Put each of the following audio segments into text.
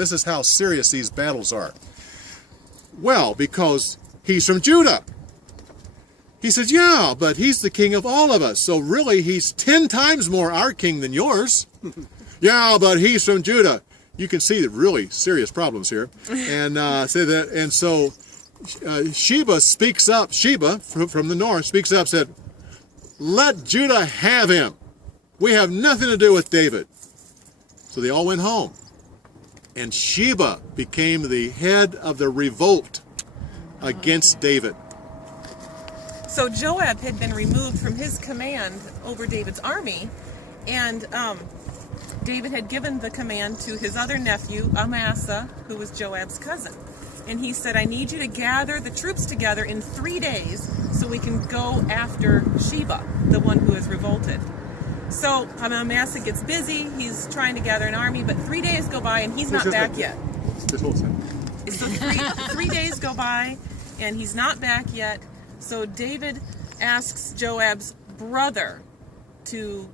This is how serious these battles are. Well, because he's from Judah. He says, yeah, but he's the king of all of us. So really, he's 10 times more our king than yours. Yeah, but he's from Judah. You can see the really serious problems here. And so Sheba speaks up. Sheba from the north speaks up, said, let Judah have him. We have nothing to do with David. So they all went home. And Sheba became the head of the revolt against David. So Joab had been removed from his command over David's army, and David had given the command to his other nephew, Amassah, who was Joab's cousin. And he said, I need you to gather the troops together in 3 days so we can go after Sheba, the one who has revolted. So Amassah gets busy. He's trying to gather an army, but 3 days go by and he's not back yet. So 3 days go by and he's not back yet. So David asks Joab's brother to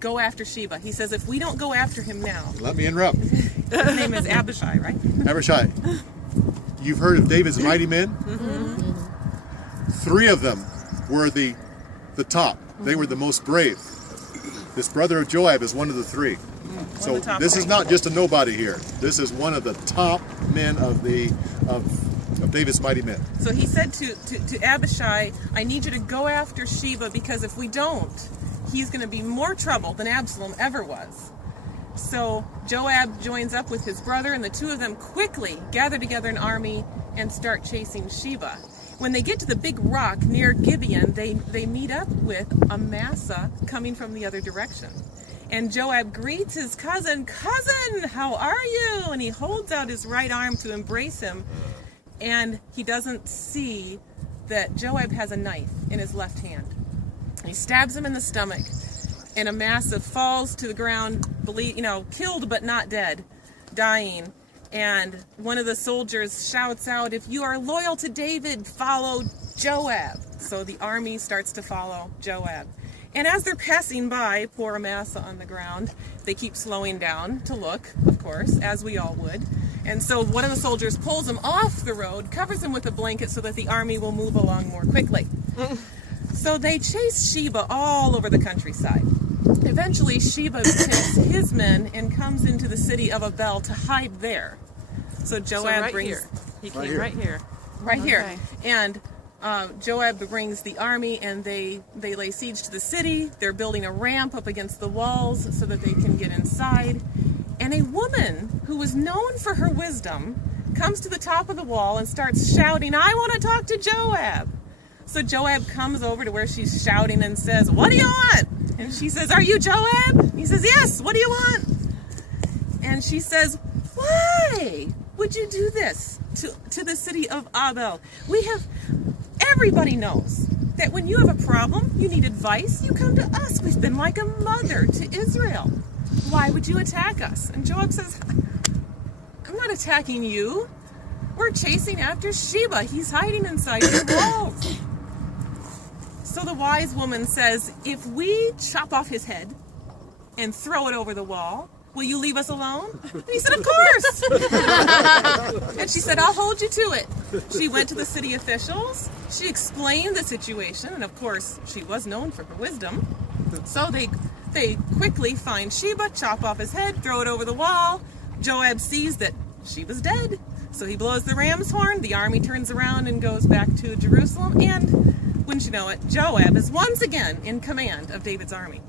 go after Sheba. He says, if we don't go after him now... Let me interrupt. His name is Abishai, right? Abishai. You've heard of David's mighty men? Mm-hmm. 3 of them were the top. They were the most brave. This brother of Joab is one of the 3. So this is not just a nobody here. This is one of the top men of David's mighty men. So he said to Abishai, I need you to go after Sheba, because if we don't, he's going to be more trouble than Absalom ever was. So Joab joins up with his brother, and the 2 of them quickly gather together an army and start chasing Sheba. When they get to the big rock near Gibeon, they meet up with Amassah coming from the other direction. And Joab greets his cousin, "Cousin, how are you?" And he holds out his right arm to embrace him. And he doesn't see that Joab has a knife in his left hand. He stabs him in the stomach, and Amassah falls to the ground, killed but not dead, dying. And one of the soldiers shouts out, if you are loyal to David, follow Joab. So the army starts to follow Joab. And as they're passing by poor Amassah on the ground, they keep slowing down to look, of course, as we all would. And so one of the soldiers pulls him off the road, covers him with a blanket so that the army will move along more quickly. So they chase Sheba all over the countryside. Eventually, Sheba takes his men and comes into the city of Abel to hide there. So Joab brings... He came right here. Right here. And Joab brings the army, and they lay siege to the city. They're building a ramp up against the walls so that they can get inside. And a woman who was known for her wisdom comes to the top of the wall and starts shouting, I want to talk to Joab. So Joab comes over to where she's shouting and says, what do you want? And she says, are you Joab? He says, yes, what do you want? And she says, why would you do this to the city of Abel? Everybody knows that when you have a problem, you need advice, you come to us. We've been like a mother to Israel. Why would you attack us? And Joab says, I'm not attacking you. We're chasing after Sheba. He's hiding inside your walls. So the wise woman says, if we chop off his head and throw it over the wall, will you leave us alone? And he said, of course. And she said, I'll hold you to it. She went to the city officials. She explained the situation. And of course, she was known for her wisdom. So they quickly find Sheba, chop off his head, throw it over the wall. Joab sees that Sheba's dead. So he blows the ram's horn. The army turns around and goes back to Jerusalem. And wouldn't you know it, Joab is once again in command of David's army.